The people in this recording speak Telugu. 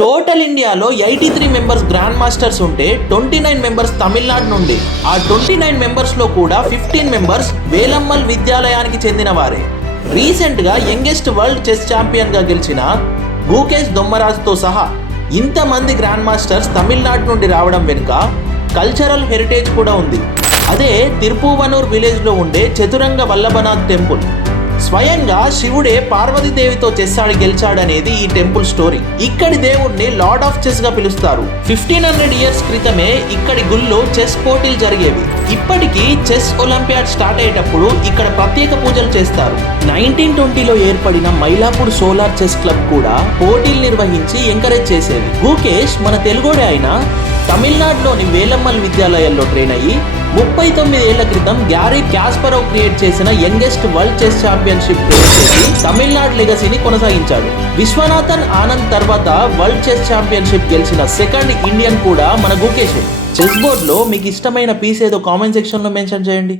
టోటల్ ఇండియాలో 83 మెంబర్స్ గ్రాండ్ మాస్టర్స్ ఉంటే 29 మెంబర్స్ తమిళనాడు నుండి. ఆ 29 మెంబర్స్లో కూడా 15 మెంబర్స్ వేలమ్మల్ విద్యాలయానికి చెందిన వారే. రీసెంట్గా యంగెస్ట్ వరల్డ్ చెస్ ఛాంపియన్గా గెలిచిన గుకేష్ దొమ్మరాజుతో సహా ఇంతమంది గ్రాండ్ మాస్టర్స్ తమిళనాడు నుండి రావడం వెనుక కల్చరల్ హెరిటేజ్ కూడా ఉంది. అదే తిరుపువనూర్ విలేజ్లో ఉండే చతురంగ వల్లభనాథ్ టెంపుల్. స్వయంగా శివుడే పార్వతీదేవితో చెస్ ఆడి గెలిచాడనేది ఈ టెంపుల్ స్టోరీ. ఇక్కడి దేవుడిని లార్డ్ ఆఫ్ చెస్ గా పిలుస్తారు. 1500 ఇయర్స్ క్రితమే ఇక్కడి గుళ్ళో చెస్ పోటీలు జరిగేవి. ఇప్పటికీ చెస్ ఒలింపియాడ్ స్టార్ట్ అయ్యేటప్పుడు ఇక్కడ ప్రత్యేక పూజలు చేస్తారు. 1920లో ఏర్పడిన మైలాపూర్ సోలార్ చెస్ క్లబ్ కూడా పోటీలు నిర్వహించి ఎంకరేజ్ చేసేది. గుకేష్ మన తెలుగోడే అయినా తమిళనాడులోని వేలమ్మల్ విద్యాలయాల్లో ట్రైన్ అయ్యి 39 ఏళ్ల క్రితం గ్యారీ క్యాస్పరోవ్ క్రియేట్ చేసిన యంగెస్ట్ వరల్డ్ చెస్ ఛాంపియన్షిప్ చేసి తమిళనాడు లెగసీని కొనసాగించాడు. విశ్వనాథన్ ఆనంద్ తర్వాత వరల్డ్ చెస్ ఛాంపియన్షిప్ గెలిచిన సెకండ్ ఇండియన్ కూడా మన గుకేష్. చెస్ బోర్డ్ లో మీకు ఇష్టమైన పీస్ ఏదో కామెంట్ సెక్షన్ లో మెన్షన్ చేయండి.